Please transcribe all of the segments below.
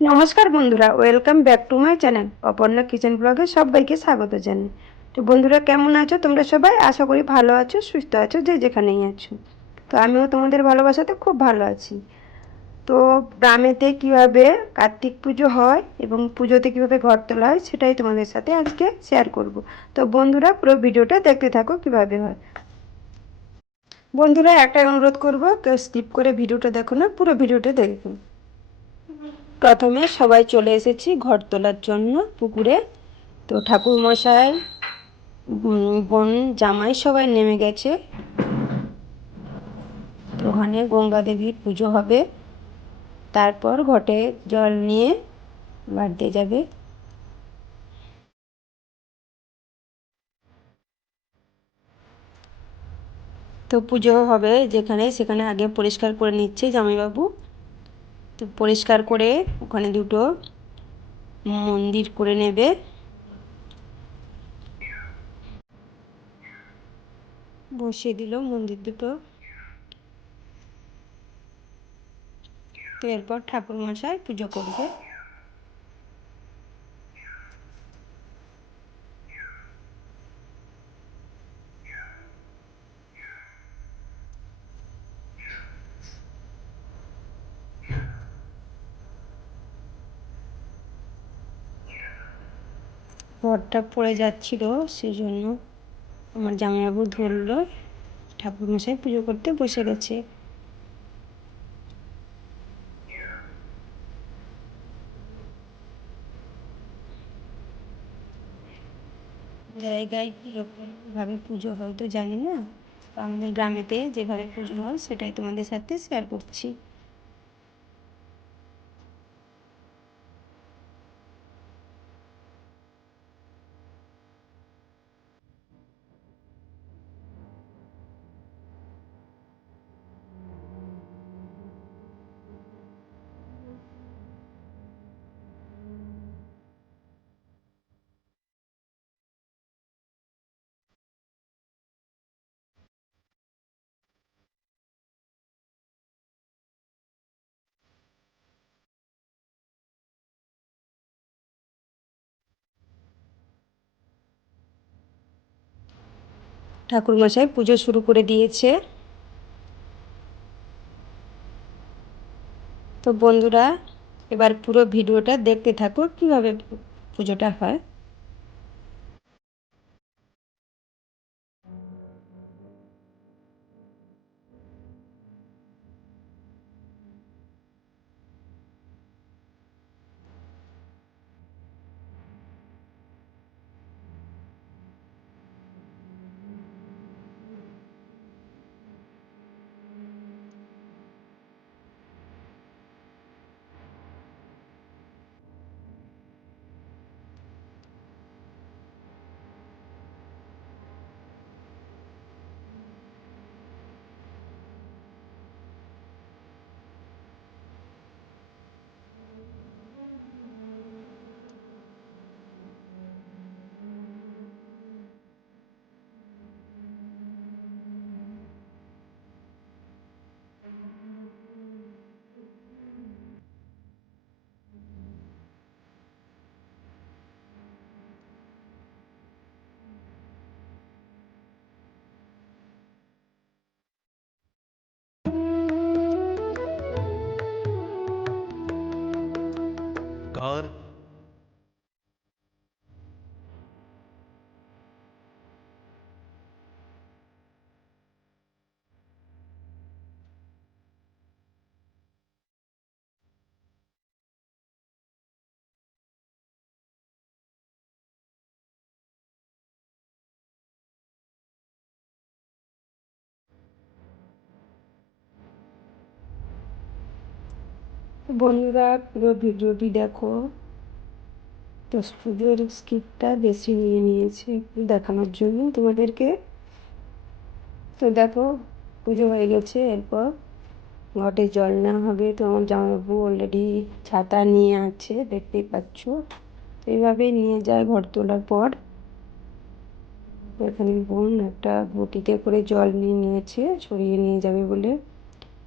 নমস্কার বন্ধুরা, welcome back to my channel Aparna kitchen ব্লগে সবাইকে স্বাগত জানাই। তো বন্ধুরা, কেমন আছো তোমরা সবাই? আশা করি ভালো আছো, সুস্থ আছো, যে যেখানেই আছো। তো আমিও তোমাদের ভালোবাসাতে খুব ভালো আছি। তো গ্রামেতে কীভাবে কার্তিক পুজো হয় এবং পুজোতে কীভাবে ঘর তোলা হয় সেটাই তোমাদের সাথে আজকে শেয়ার করব। তো বন্ধুরা, পুরো ভিডিওটা দেখতে থাকো কীভাবে হয়। বন্ধুরা, একটাই অনুরোধ করব, কেউ স্কিপ করে ভিডিওটা দেখো না, পুরো ভিডিওটা দেখো। প্রথমে সবাই চলে এসেছি ঘর তোলার জন্য পুকুরে। তো ঠাকুরমশাই, বোন, জামাই সবাই নেমে গেছে। তো ওখানে গঙ্গা দেবীর পুজো হবে, তারপর ঘটে জল নিয়ে বাড়িতে যাবে। তো পুজো হবে যেখানে সেখানে আগে পরিষ্কার করে নিচ্ছে জামাইবাবু। তো পরিষ্কার করে ওখানে দুটো মন্দির করে নেবে। বসিয়ে দিল মন্দির দুটো। তো এরপর ঠাকুরমশাই পুজো করবে। ঘরটা পড়ে যাচ্ছিল, সেজন্য আমার জামাইবাবু ধরলো। ঠাকুরমশাই পুজো করতে বসে গেছে। জায়গায় কীরকমভাবে পুজো হয় তো জানি না, তো আমাদের গ্রামেতে যেভাবে পুজো হয় সেটাই তোমাদের সাথে শেয়ার করছি। ঠাকুরমশাই পুজো শুরু করে দিয়েছে। তো বন্ধুরা, এবার পুরো ভিডিওটা দেখতে থাকো কীভাবে পুজোটা হয়। ঘর বন্ধুরা, পুরো ভিডিওটি দেখো। তো পুজোর স্কিপটা বেশি নিয়ে নিয়েছে দেখানোর জন্য তোমাদেরকে। তো দেখো, পুজো হয়ে গেছে। এরপর ঘটে জল নেওয়া হবে। তো আমার জামাইবাবু অলরেডি ছাতা নিয়ে আছে, দেখতেই পাচ্ছ। এইভাবেই নিয়ে যায় ঘর তোলার পর। এখানে বোন একটা বটিতে করে জল নিয়ে নিয়েছে, ছড়িয়ে নিয়ে যাবে বলে।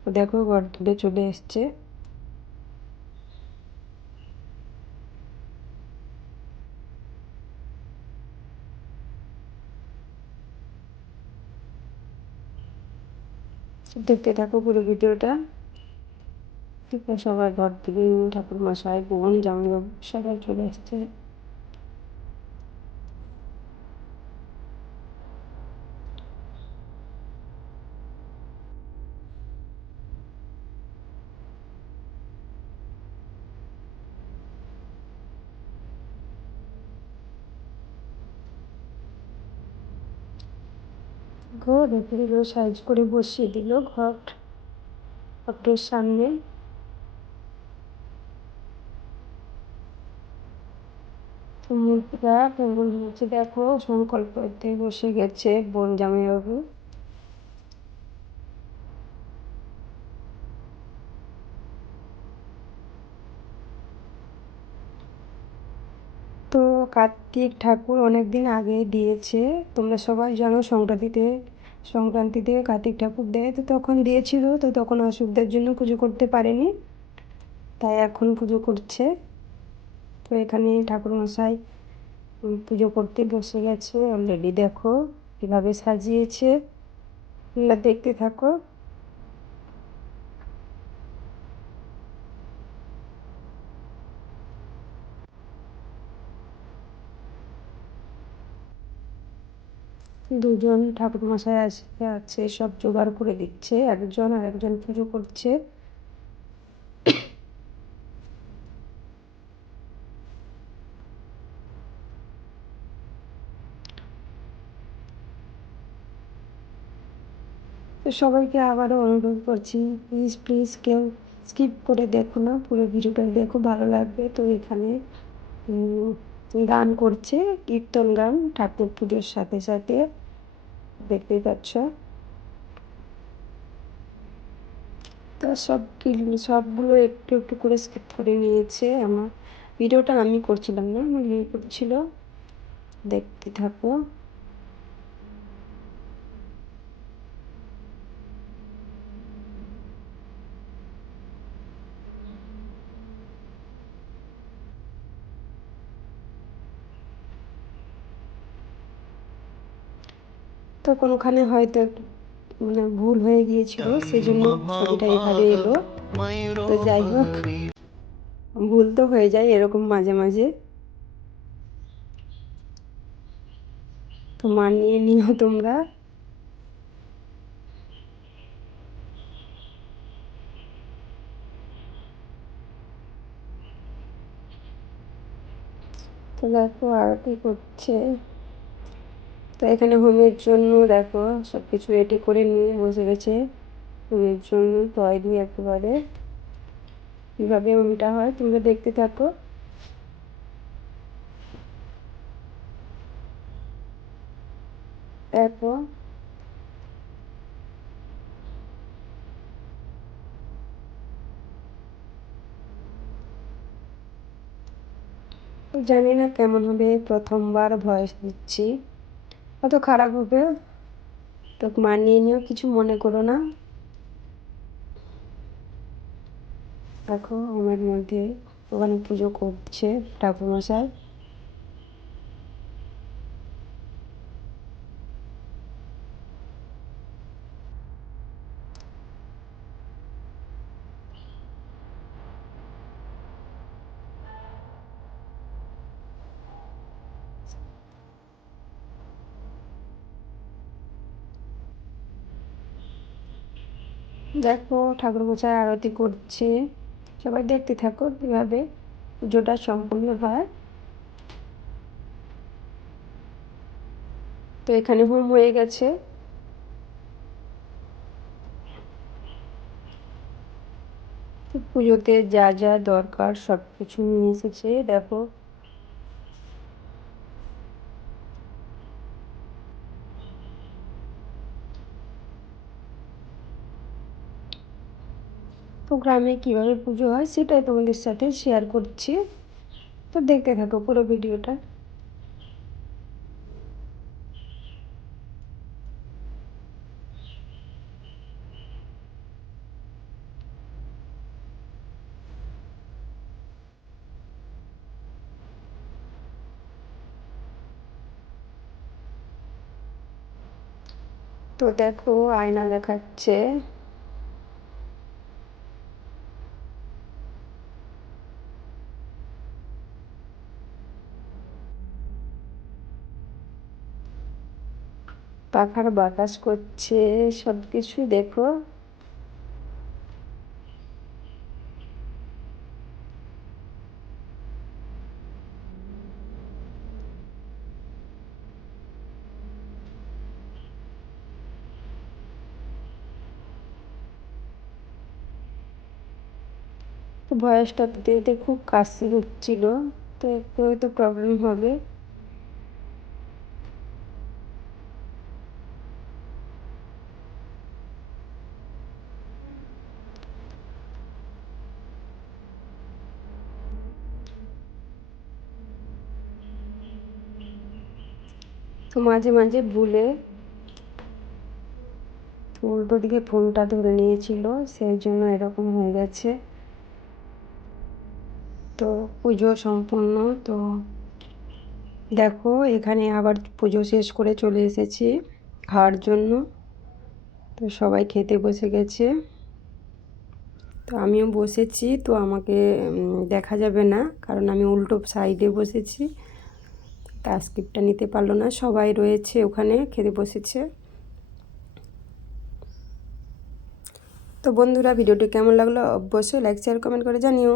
তো দেখো, ঘর তুলে চলে এসছে। দেখতে থাকো পুরো ভিডিওটা। সবার ঘর থেকে ঠাকুর মশাই, বোন, জামাইবাবু সবাই চলে এসছে। ঘর এগুলো সাইজ করে বসিয়ে দিল ঘরের সামনে। মূর্তিটা কেমন হচ্ছে দেখো, সংকল্পতে বসে গেছে বোন জামাইবাবু। তো কার্তিক ঠাকুর অনেক দিন আগে দিয়েছে, তোমরা সবাই জানো সংক্রান্তিতে কার্তিক ঠাকুর দেয়, তো তখন দিয়েছিল, তো তখন অসুবিধার জন্য পুজো করতে পারেনি, তাই এখন পুজো করছে। তো এখানে ঠাকুরমশাই পুজো করতে বসে গেছে অলরেডি, দেখো কীভাবে সাজিয়েছে, তোমরা দেখতে থাকো। দুজন ঠাকুরমশাই আছে সব জোগাড় করে দিচ্ছে, একজন আর একজন পুজো করছে। তো সবাইকে আবারও অনুরোধ করছি, প্লিজ প্লিজ কেউ স্কিপ করে দেখো না, পুরো ভিডিওটা দেখো, ভালো লাগবে। তো এখানে গান করছে, কীর্তন গান ঠাকুর পুজোর সাথে সাথে, দেখতেই পাচ্ছ। তো সবগুলো একটু একটু করে স্কিপ করে নিয়েছে। আমার ভিডিওটা আমি করছিলাম না, আমার মেয়ে করছিল, দেখতে থাকো। তো কোনোখানে হয়তো মানে ভুল হয়ে গিয়েছিল, সেজন্য ছবিটা এভাবে এলো। তো যাই হোক, ভুল তো হয়ে যায় এরকম মাঝে মাঝে, তো মানিয়ে নিও তোমরা। তো দেখো আরতি করছে। তো এখানে হোমের জন্য দেখো সব কিছু রেডি করে নিয়ে বসে গেছে হোমের জন্য, তৈরি একেবারে। কীভাবে হোমটা হয় তোমরা দেখতে থাকো। দেখো জানি না কেমন হবে, প্রথমবার ভয়েস দিচ্ছি, কত খারাপ হবে, তো মানিয়ে নিও, কিছু মনে করো না। দেখো আমার মধ্যে ওখানে পুজো করছে ঠাকুরমশাই। দেখো ঠাকুরমশাই আরতি করছে, সবাই দেখতে থাকো কীভাবে পুজোটা সম্পূর্ণ হয়। তো এখানে হোম হয়ে গেছে। পুজোতে যা যা দরকার সব কিছু নিয়ে এসেছে, দেখো। তো গ্রামে কীভাবে পুজো হয় সেটাই তোমাদের সাথে শেয়ার করছি, তো দেখতে থাকো পুরো ভিডিওটা। তো দেখো আয়না দেখাচ্ছে, পাখার বাতাস করছে, সব কিছুই দেখো। ভয়েসটা দিতে খুব কাশি হচ্ছিল, তো একটু হয়তো প্রবলেম হবে। তো মাঝে মাঝে ভুলে উল্টো দিকে ফোনটা ধরে নিয়েছিল, সেই জন্য এরকম হয়ে গেছে। তো পুজো সম্পূর্ণ। তো দেখো এখানে আবার পুজো শেষ করে চলে এসেছি খাওয়ার জন্য। তো সবাই খেতে বসে গেছে, তো আমিও বসেছি। তো আমাকে দেখা যাবে না, কারণ আমি উল্টো সাইডে বসেছি, তার স্ক্রিপ্টটা নিতে পারলো না। সবাই রয়েছে ওখানে, খেতে বসেছে। তো বন্ধুরা, ভিডিওটি কেমন লাগলো অবশ্যই লাইক শেয়ার কমেন্ট করে জানিও।